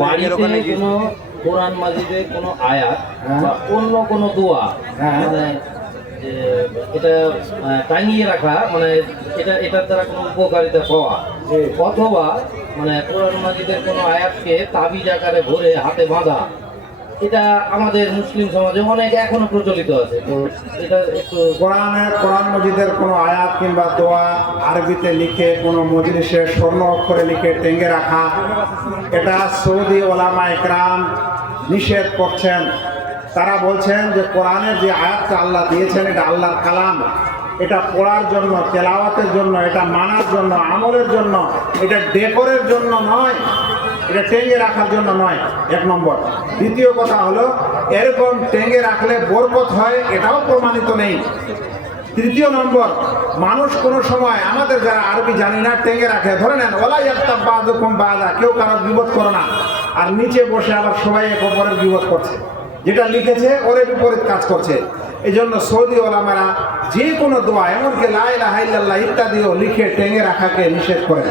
বাড়িতে কোনো কোরআন মাজিদে কোনো আয়াত বা অন্য কোনো দোয়া মানে এটা টাঙিয়ে রাখা, মানে এটার দ্বারা কোনো উপকারিতা পাওয়া, অথবা মানে কোরআন মাজিদের কোনো আয়াতকে তাবিজ আকারে ভরে হাতে বাঁধা, এটা আমাদের মুসলিম সমাজে অনেক এখনো প্রচলিত আছে। তো এটা একটু কোরআন মজিদের কোনো আয়াত কিংবা দোয়া আরবিতে লিখে কোনো মজলিসে স্বর্ণ অক্ষরে লিখে টেঙ্গে রাখা, এটা সৌদি ওলামা ইকরাম নিষেধ করছেন। তারা বলছেন যে কোরআনের যে আয়াতটা আল্লাহ দিয়েছেন এটা আল্লাহর কালাম, এটা পড়ার জন্য, তেলাওয়াতের জন্য, এটা মানার জন্য, আমলের জন্য, এটা ডেকোরের জন্য নয়, এটা টেঙ্গে রাখার জন্য নয়, এক নম্বর। দ্বিতীয় কথা হলো এরকম টেঙ্গে রাখলে বরকত হয়, এটাও প্রমাণিত নেই। তৃতীয় নম্বর, মানুষ কোনো সময় আমাদের যারা আরবি জানি না টেঙ্গে রাখে, ধরে নেন ওলা ইয়াক্তাব বাযুকুম বাযা, কেউ কারোর বিপদ করো না, আর নিচে বসে আবার সবাই এক অপরের বিপদ করছে, যেটা লিখেছে ওর বিপরীত কাজ করছে। এই জন্য সৌদি ওলামারা যে কোনো দোয়া, এমনকি লা ইলাহা ইল্লাল্লাহ ইত্যাদিও লিখে টেঙ্গে রাখাকে নিষেধ করে।